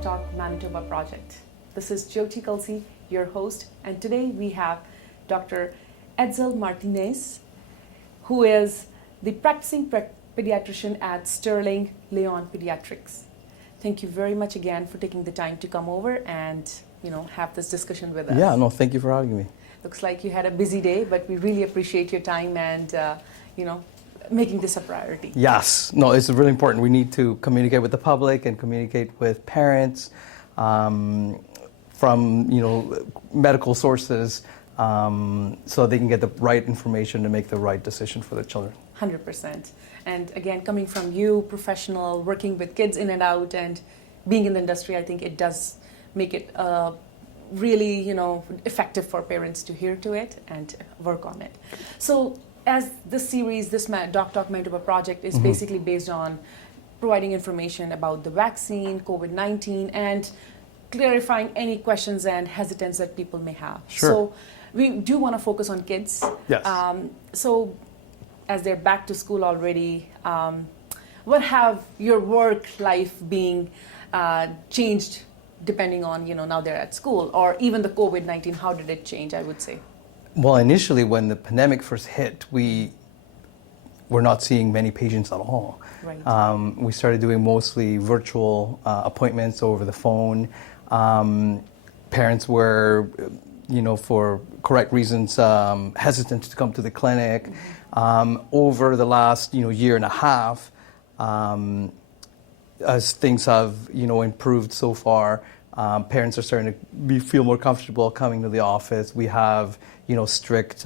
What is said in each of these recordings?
Doc Talk Manitoba project. This is Jyoti Kalsi, your host, and today we have Dr. Eddsel Martinez, who is the practicing pediatrician at Sterling Leon Pediatrics. Thank you very much again for taking the time to come over and have this discussion with us. Yeah, no, thank you for having me. Looks like you had a busy day, but we really appreciate your time and making this a priority. Yes, no, it's really important. We need to communicate with the public and communicate with parents from medical sources so they can get the right information to make the right decision for their children. 100%. And again, coming from you, professional, working with kids in and out, and being in the industry, I think it does make it really, effective for parents to hear to it and work on it. So, as this series, this Doc Talk Manitoba project is basically based on providing information about the vaccine, COVID-19, and clarifying any questions and hesitance that people may have. Sure. So, we do want to focus on kids. Yes. So, as they're back to school already, what have your work life being changed depending on, now they're at school, or even the COVID-19, how did it change, I would say? Well, initially when the pandemic first hit, we were not seeing many patients at all. Right. We started doing mostly virtual appointments over the phone. Parents were, for correct reasons, hesitant to come to the clinic. Over the last, year and a half, as things have, improved so far, parents are starting to feel more comfortable coming to the office. We have, strict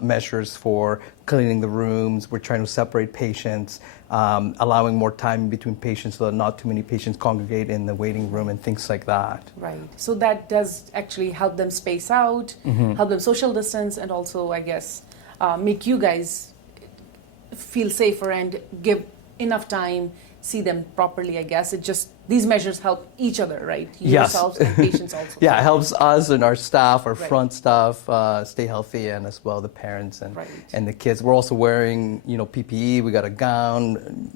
measures for cleaning the rooms. We're trying to separate patients, allowing more time between patients so that not too many patients congregate in the waiting room and things like that. Right. So that does actually help them space out, help them social distance, and also, I guess, make you guys feel safer and give enough time, see them properly, I guess. It just, these measures help each other, right? Yes. Yourselves and patients also. Yeah, it helps us and our staff, our Right. front staff, stay healthy, and as well the parents and, Right. and the kids. We're also wearing, PPE. We got a gown,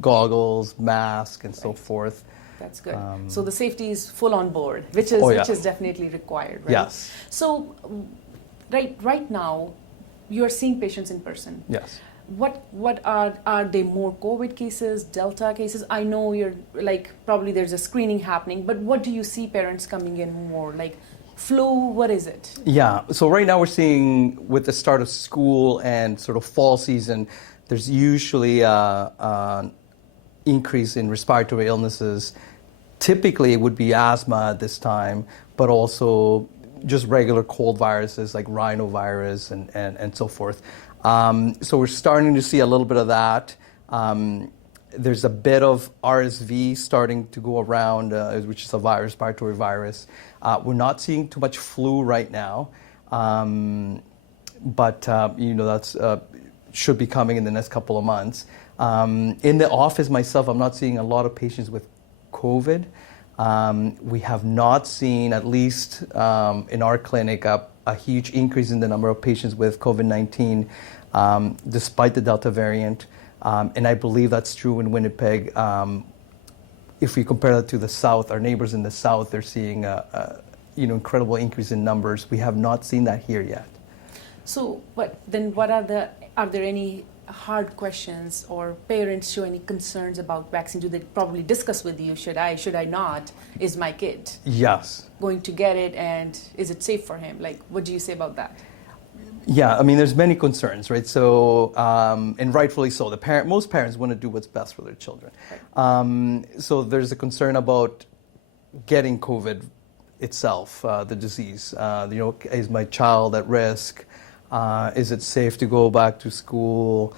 goggles, mask, and so Right. forth. That's good. So the safety is full on board, which is definitely required, right? Yes. So right now, you're seeing patients in person. Yes. What are they more COVID cases, Delta cases? I know you're probably there's a screening happening, but what do you see parents coming in more like flu? What is it? Yeah. So right now we're seeing with the start of school and sort of fall season, there's usually an increase in respiratory illnesses. Typically it would be asthma at this time, but also just regular cold viruses like rhinovirus and so forth. So we're starting to see a little bit of that. There's a bit of RSV starting to go around, which is a respiratory virus. We're not seeing too much flu right now, but that's should be coming in the next couple of months. In the office myself, I'm not seeing a lot of patients with COVID. We have not seen, at least in our clinic, a huge increase in the number of patients with COVID-19 despite the Delta variant. And I believe that's true in Winnipeg. If we compare that to the South, our neighbors in the South, they're seeing incredible increase in numbers. We have not seen that here yet. So, but then are there any hard questions, or parents show any concerns about vaccine? Do they probably discuss with you, should I not? Is my kid going to get it, and is it safe for him? What do you say about that? Yeah, I mean, there's many concerns, right? So, and rightfully so. Most parents want to do what's best for their children. Right. So there's a concern about getting COVID itself, the disease. Is my child at risk? Is it safe to go back to school?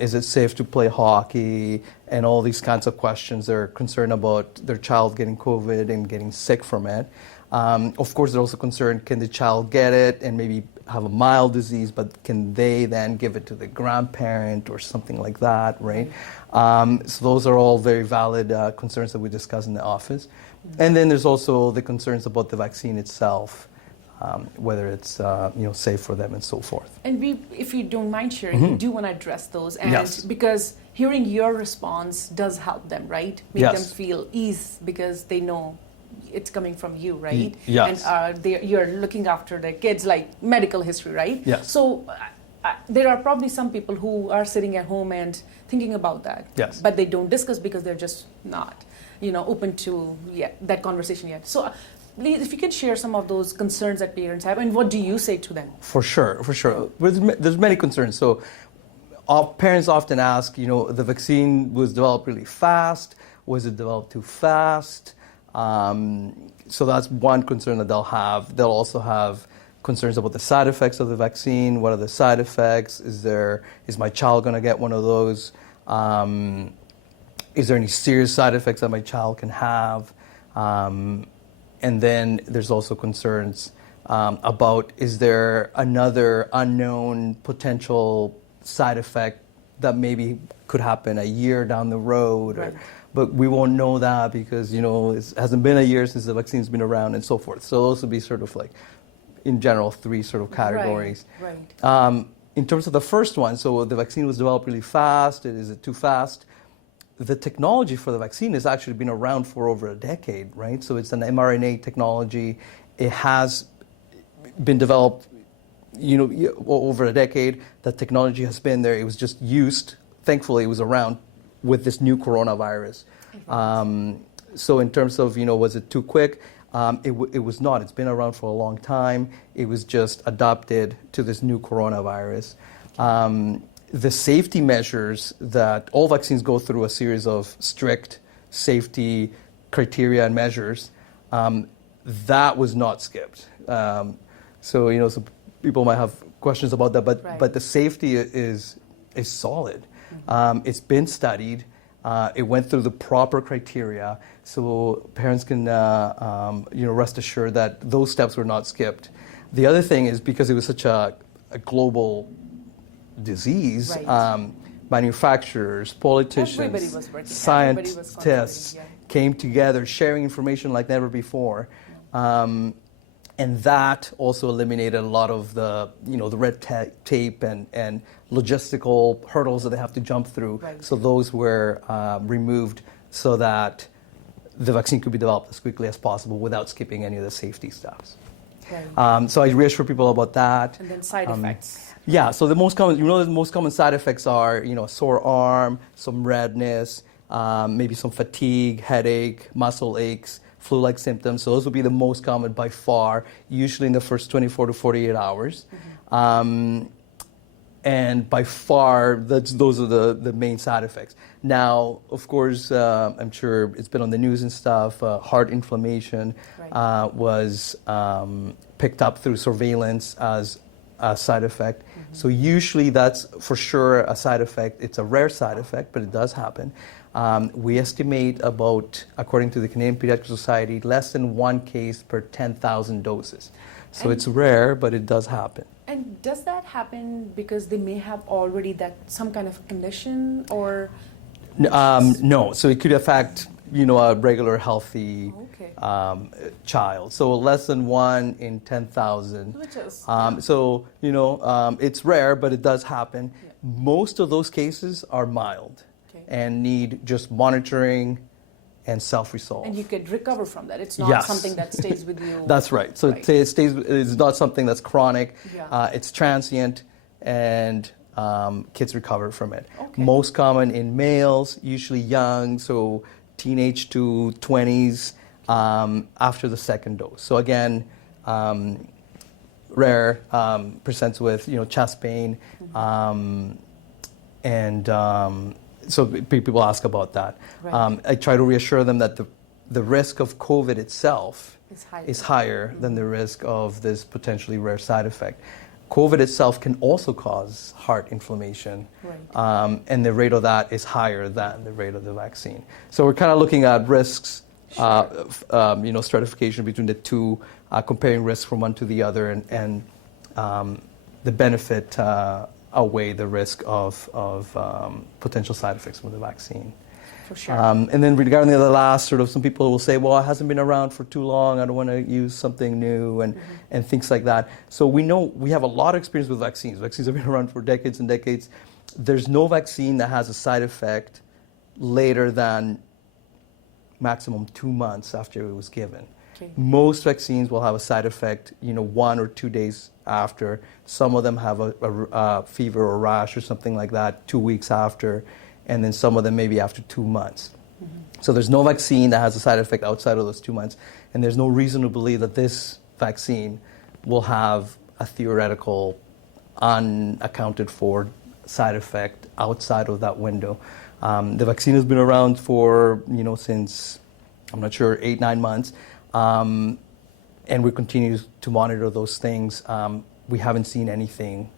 Is it safe to play hockey? And all these kinds of questions. They're concerned about their child getting COVID and getting sick from it. Of course, they're also concerned, can the child get it and maybe have a mild disease, but can they then give it to the grandparent or something like that, right? So those are all very valid concerns that we discuss in the office. And then there's also the concerns about the vaccine itself. whether it's safe for them and so forth. And if you don't mind sharing, we do want to address those, and Yes. because hearing your response does help them, right? Make Yes. them feel ease because they know it's coming from you, right? Yes. And you're looking after their kids, like medical history, right? Yes. So there are probably some people who are sitting at home and thinking about that, Yes. but they don't discuss because they're just not, open to that conversation yet. So please, if you can share some of those concerns that parents have, and what do you say to them? For sure. There's many concerns. So parents often ask, the vaccine was developed really fast. Was it developed too fast? So that's one concern that they'll have. They'll also have concerns about the side effects of the vaccine. What are the side effects? Is my child going to get one of those? Is there any serious side effects that my child can have? And then there's also concerns about, is there another unknown potential side effect that maybe could happen a year down the road? Right. But we won't know that because, it hasn't been a year since the vaccine's been around and so forth. So those would be sort of like, in general, three sort of categories. Right. In terms of the first one, so the vaccine was developed really fast. Is it too fast? The technology for the vaccine has actually been around for over a decade, right? So it's an mRNA technology. It has been developed, over a decade. The technology has been there. It was just used. Thankfully, it was around with this new coronavirus. So in terms of, was it too quick? It was not. It's been around for a long time. It was just adapted to this new coronavirus. The safety measures that all vaccines go through a series of strict safety criteria and measures, that was not skipped. So people might have questions about that, but the safety is solid. It's been studied. It went through the proper criteria, so parents can rest assured that those steps were not skipped. The other thing is because it was such a global disease, right. Manufacturers, politicians, scientists came together, sharing information like never before. And that also eliminated a lot of the red tape and logistical hurdles that they have to jump through. Right. So those were removed so that the vaccine could be developed as quickly as possible without skipping any of the safety steps. Right. So I reassure people about that. And then side effects. Yeah, so the most common side effects are, a sore arm, some redness, maybe some fatigue, headache, muscle aches, flu-like symptoms. So those would be the most common by far, usually in the first 24 to 48 hours. Mm-hmm. And by far, those are the main side effects. Now, of course, I'm sure it's been on the news and stuff, heart inflammation was picked up through surveillance as a side effect. Mm-hmm. So usually that's for sure a side effect. It's a rare side effect, but it does happen. We estimate about, according to the Canadian Pediatric Society, less than one case per 10,000 doses. So it's rare, but it does happen. And does that happen because they may have already some kind of condition or? No, so it could affect, a regular healthy child. So less than 1 in 10,000. Which is, So, it's rare, but it does happen. Yeah. Most of those cases are mild and need just monitoring and self-resolve. And you could recover from that. It's not something that stays with you. That's right. So it stays. It's not something that's chronic. Yeah. It's transient, and kids recover from it. Okay. Most common in males, usually young, so teenage to 20s, after the second dose. So again, rare, presents with chest pain, and so people ask about that. Right. I try to reassure them that the risk of COVID itself is higher than the risk of this potentially rare side effect. COVID itself can also cause heart inflammation, and the rate of that is higher than the rate of the vaccine. So we're kind of looking at risks, stratification between the two, comparing risks from one to the other, and the benefit outweigh the risk of potential side effects from the vaccine. For sure. And then regarding the last, sort of, some people will say, well, it hasn't been around for too long. I don't want to use something new and things like that. So we know we have a lot of experience with vaccines. Vaccines have been around for decades and decades. There's no vaccine that has a side effect later than maximum 2 months after it was given. Okay. Most vaccines will have a side effect, 1 or 2 days after. Some of them have a fever or rash or something like that 2 weeks after, and then some of them maybe after 2 months. So there's no vaccine that has a side effect outside of those 2 months, and there's no reason to believe that this vaccine will have a theoretical, unaccounted for side effect outside of that window. The vaccine has been around for, since, I'm not sure, 8-9 months. And we continue to monitor those things. We haven't seen anything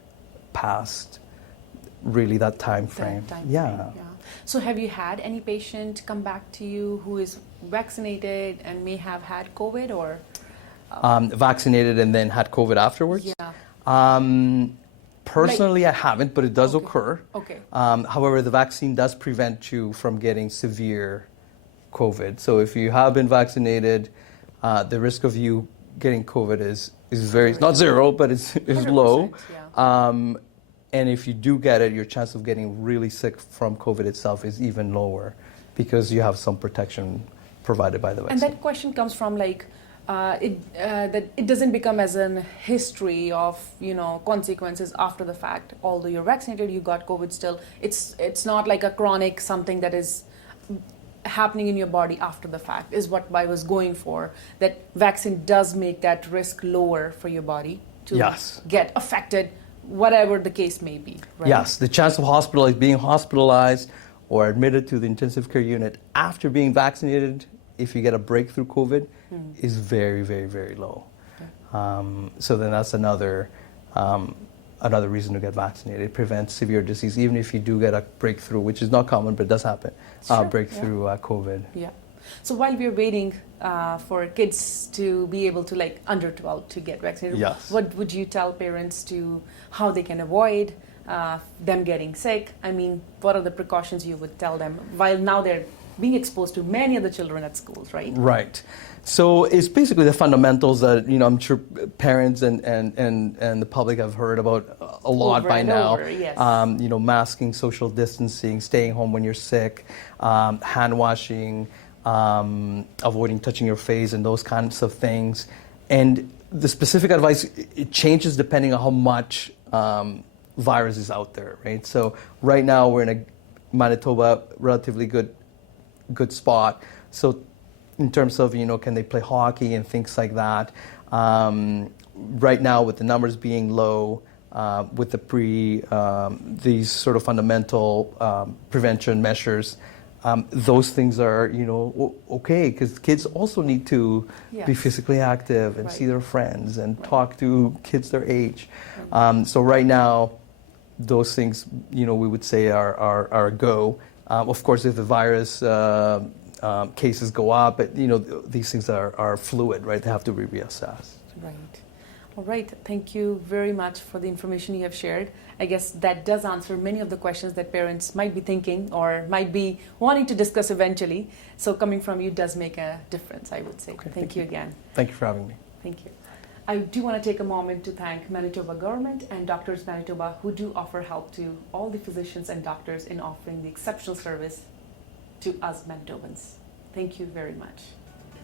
past really that time frame. Yeah. So have you had any patient come back to you who is vaccinated and may have had COVID, or? Vaccinated and then had COVID afterwards? Yeah. Personally, I haven't, but it does occur. Okay. However, the vaccine does prevent you from getting severe COVID. So if you have been vaccinated, the risk of you getting COVID is very, not zero, but is low. Yeah. And if you do get it, your chance of getting really sick from COVID itself is even lower because you have some protection provided by the vaccine. And that question comes from that it doesn't become as an history of consequences after the fact. Although you're vaccinated, you got COVID still. It's not like a chronic something that is happening in your body after the fact, is what I was going for. That vaccine does make that risk lower for your body to get affected, whatever the case may be. Right? Yes, the chance of being hospitalized or admitted to the intensive care unit after being vaccinated, if you get a breakthrough COVID, is very, very, very low. Okay. So then that's another reason to get vaccinated. It prevents severe disease, even if you do get a breakthrough, which is not common, but it does happen, breakthrough COVID. Yeah. So while we're waiting for kids to be able to, under 12, to get vaccinated, what would you tell parents to how they can avoid them getting sick? I mean, what are the precautions you would tell them while now they're being exposed to many other children at schools, right? Right. So it's basically the fundamentals that I'm sure parents and the public have heard about a lot by now. Yes. Masking, social distancing, staying home when you're sick, hand washing, avoiding touching your face, and those kinds of things. And the specific advice, it changes depending on how much virus is out there, right? So right now we're in a Manitoba relatively good spot. So in terms of, can they play hockey and things like that. Right now, with the numbers being low, with these sort of fundamental prevention measures, those things are, okay, because kids also need to be physically active and see their friends and talk to kids their age. So right now, those things, we would say are a go. Of course, if the virus cases go up, but these things are fluid, right? They have to be reassessed. Right. All right. Thank you very much for the information you have shared. I guess that does answer many of the questions that parents might be thinking or might be wanting to discuss eventually. So coming from you does make a difference, I would say. Okay, thank you again. Thank you for having me. Thank you. I do want to take a moment to thank Manitoba government and Doctors Manitoba, who do offer help to all the physicians and doctors in offering the exceptional service to us Manitobans. Thank you very much.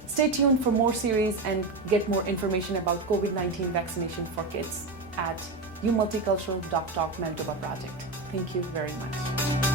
Stay tuned for more series and get more information about COVID-19 vaccination for kids at Multicultural Doc Talk Manitoba project. Thank you very much.